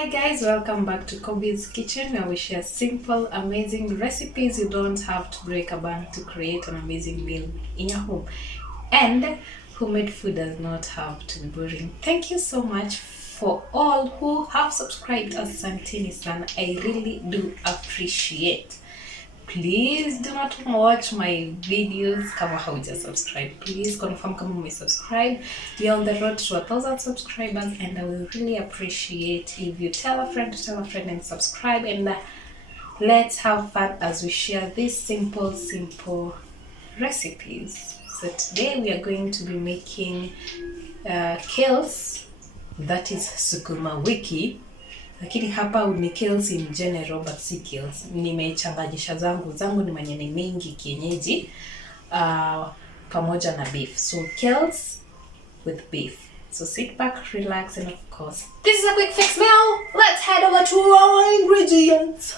Hi guys, welcome back to Kobe's Kitchen, where we share simple, amazing recipes. You don't have to break a bank to create an amazing meal in your home. And homemade food does not have to be boring. Thank you so much for all who have subscribed. Asanteni sana. I really do appreciate. Please do not watch my videos kama hauja subscribe. Please confirm kama umesubscribe. We are on the road to 1,000 subscribers, and I will really appreciate if you tell a friend to tell a friend and subscribe, and let's have fun as we share these simple recipes. So today we are going to be making kales, that is sukumawiki. Lakini hapa ni kales in general, but si kales. Nimechanganyisha zangu ni manyene mingi kienyeji pamoja na beef. So kales with beef. So sit back, relax, and of course, this is a quick fix meal. Let's head over to our ingredients.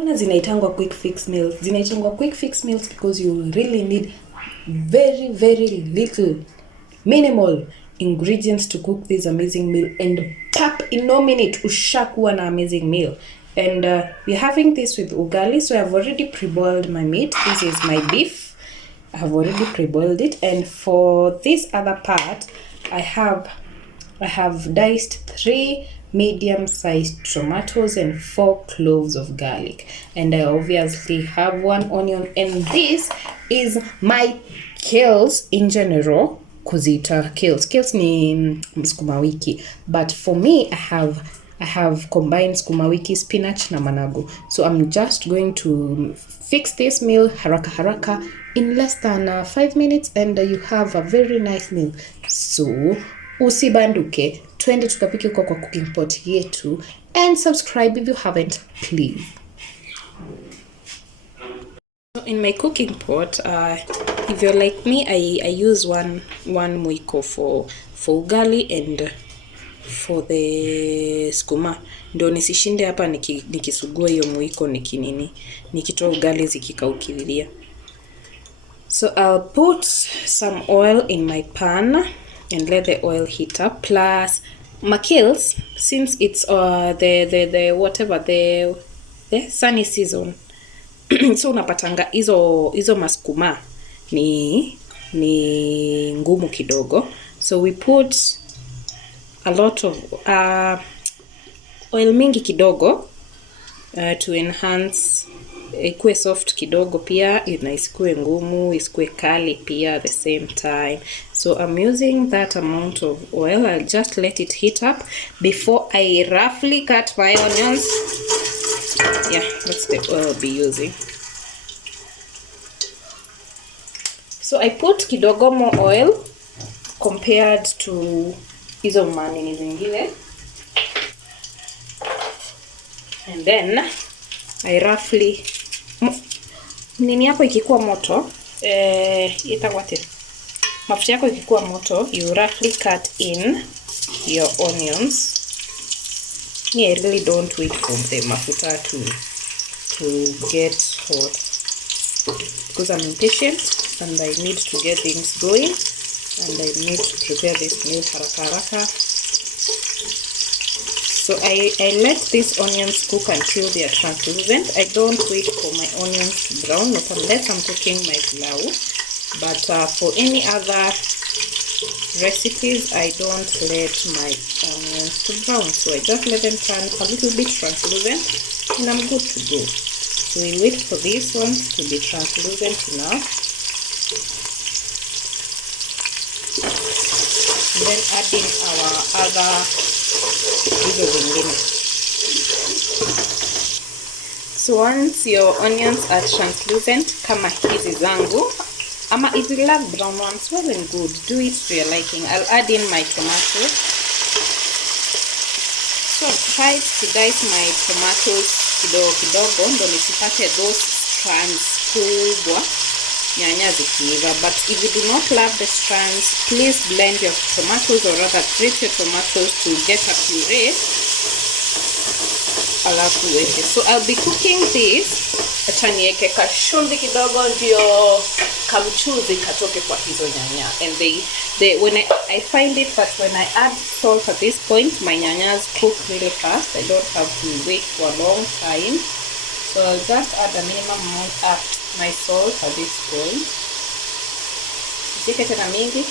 Zinaitangwa quick fix meals. Zinaitangwa quick fix meals because you really need very little, minimal ingredients to cook this amazing meal, and tap in no minute ushakuwa na amazing meal. And we're having this with ugali. So I've already pre-boiled my meat. This is my beef. I have already pre-boiled it, and for this other part I have diced 3 medium-sized tomatoes and 4 cloves of garlic, and I obviously have 1 onion. And this is my kales in general. Kuzita kales ni sukumawiki, but for me I have combined sukumawiki, spinach na managu. So I'm just going to fix this meal haraka in less than 5 minutes, and you have a very nice meal. So usibanduke, twende tukapike kwa cooking pot yetu, and subscribe if you haven't, please. So in my cooking pot, if you're like me, I use one mwiko for ugali and for the skuma. Ndo nisishinde hapa nikisugua hiyo mwiko nikitoa ugali zikikaukilia. So I'll put some oil in my pan and let the oil heat up. Plus my kales, since it's the sunny season. So unapatanga hizo maskuma ni ngumu kidogo. So we put a lot of oil mingi kidogo to enhance ikue soft kidogo, pia isikue ngumu, isikue kali pia at the same time. So I'm using that amount of oil. I'll just let it heat up before I roughly cut my onions. Yeah, that's the oil I'll be using. So I put kidogo more oil compared to hizo manini zingine, and then I roughly nini yako ikikuwa moto, mafuta yako ikikuwa moto, you roughly cut in your onions. I really don't wait for the mafuta to get hot because I'm impatient and I need to get things going, and I need to prepare this meal haraka. So I let these onions cook until they are translucent. I don't wait for my onions to brown, not unless I'm cooking my pilau. But for any other recipes, I don't let my onions to brown. So I just let them turn a little bit translucent, and I'm good to go. So we wait for these ones to be translucent enough, and then adding our other ingredients. So once your onions are translucent, kama hizi zangu, ama if you love brown ones, well and good, do it to your liking. I'll add in my tomatoes. So I tried to dice my tomatoes kidogo ndo nisipate those strands kubwa nyanya zikiiva. But if you do not love the strands, please blend your tomatoes, or rather grate your tomatoes to get a puree. Alafu weke. So I'll be cooking this. Acha niweke kachumvi kidogo ndio kamchuzi katoke kwa hizo nyanya. And when I find it that when I add salt at this point, my nyanyas cook really fast. I don't have to wait for a long time. So I'll just add a minimum amount of my salt at this point. Sike tena mingi.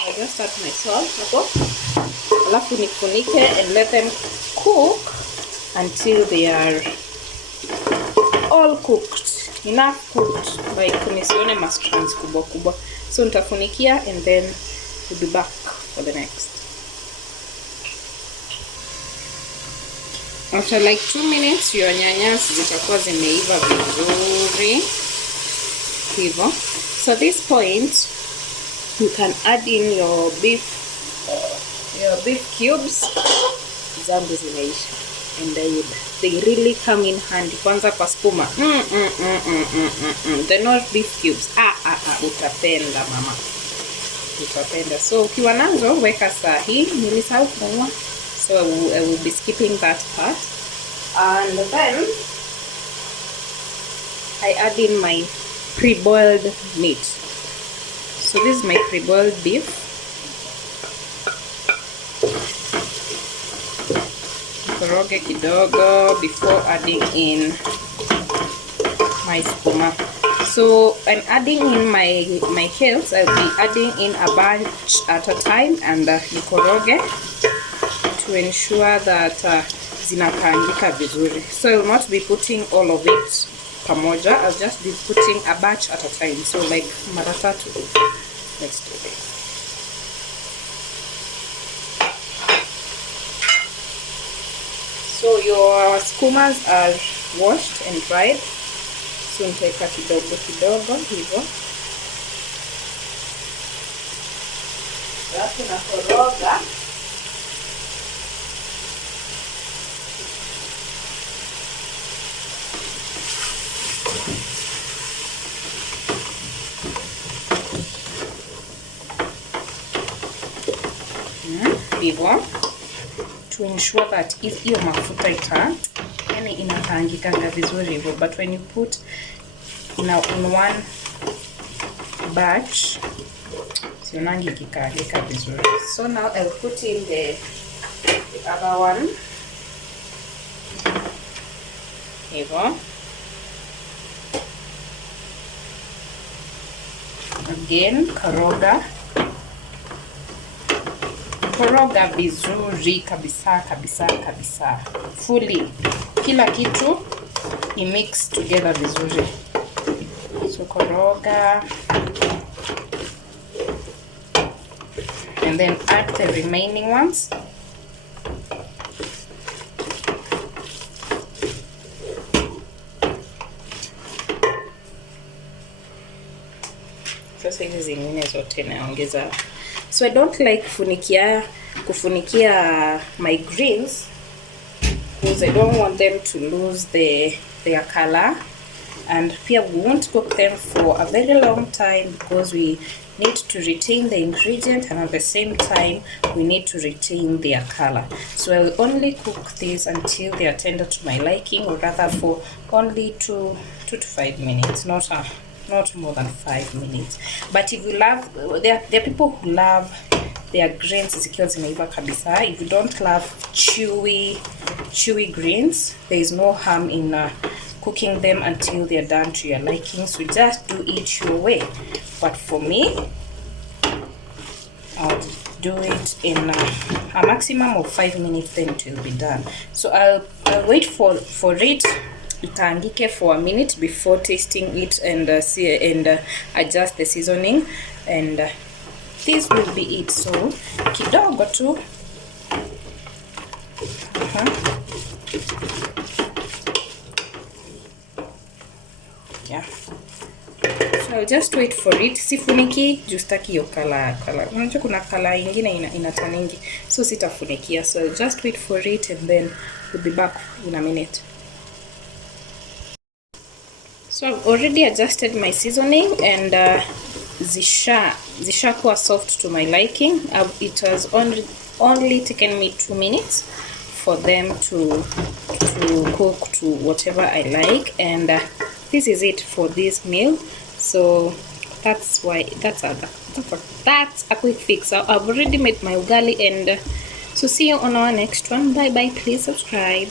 I'll just add my salt hapo. Alafu nifunike and let them cook until they are all cooked, enough cooked, like nisione mastrands kubwa kubwa. So nitafunikia and then we'll be back for the next. After like 2 minutes, your nyanyas zitakuwa zimeiva vizuri hivyo. So at this point, you can add in your beef cubes. Zangu zimeisha, and they really come in handy. Kwanza kwa skuma. The not beef cubes. Utapenda mama. Utapenda. So ukiwa nazo weka sahi. Nilisahau kununua. So I will be skipping that part. And then I add in my pre-boiled meat. So this is my pre-boiled beef. Koroge kidogo before adding in my skuma. So I'm adding in my kales. I'll be adding in a bunch at a time and nikoroge to ensure that zinakaangika vizuri. So I will not be putting all of it pamoja. I'll just be putting a batch at a time. So like mara tatu. Let's do this. So your skumas are washed and dried. So nitaweka kidogo kidogo hivyo. Alafu nakoroga. Hivyo. To ensure that if hiyo mafuta yani inakaangikanga vizuri hivyo, but when you put in one batch sionangi kikaangika vizuri. So now I'll put in the other one hivyo. Again koroga vizuri kabisa fully, kila kitu i mix together vizuri. So koroga and then add the remaining ones. Sasa hizi zingine zote naongeza. So I don't like kufunikia my greens because I don't want them to lose their color, and pia we won't cook them for a very long time because we need to retain the ingredient, and at the same time we need to retain their color. So I will only cook these until they are tender to my liking, or rather for only 2 to 5 minutes, not more than 5 minutes. But if you love, there are people who love their greens zikiwa zimeiva kabisa. If you don't love chewy greens, there is no harm in cooking them until they are done to your liking. So just do it your way. But for me, I'll do it in a maximum of 5 minutes, then it will be done. So I'll wait for it ikaangike for a minute before tasting it and adjust the seasoning, and this will be it. So kidogo tu yeah. So I'll just wait for it. Sifuniki justaki yo kala. Unajua kuna kala ingine inataningi, so sitafunikia. So I'll just wait for it and then we'll be back in a minute. So I've already adjusted my seasoning and zisha kuwa soft to my liking. It has only taken me 2 minutes for them to cook to whatever I like, and this is it for this meal. So that's why that's a quick fix. I've already made my ugali, and so see you on our next one. Bye bye. Please subscribe.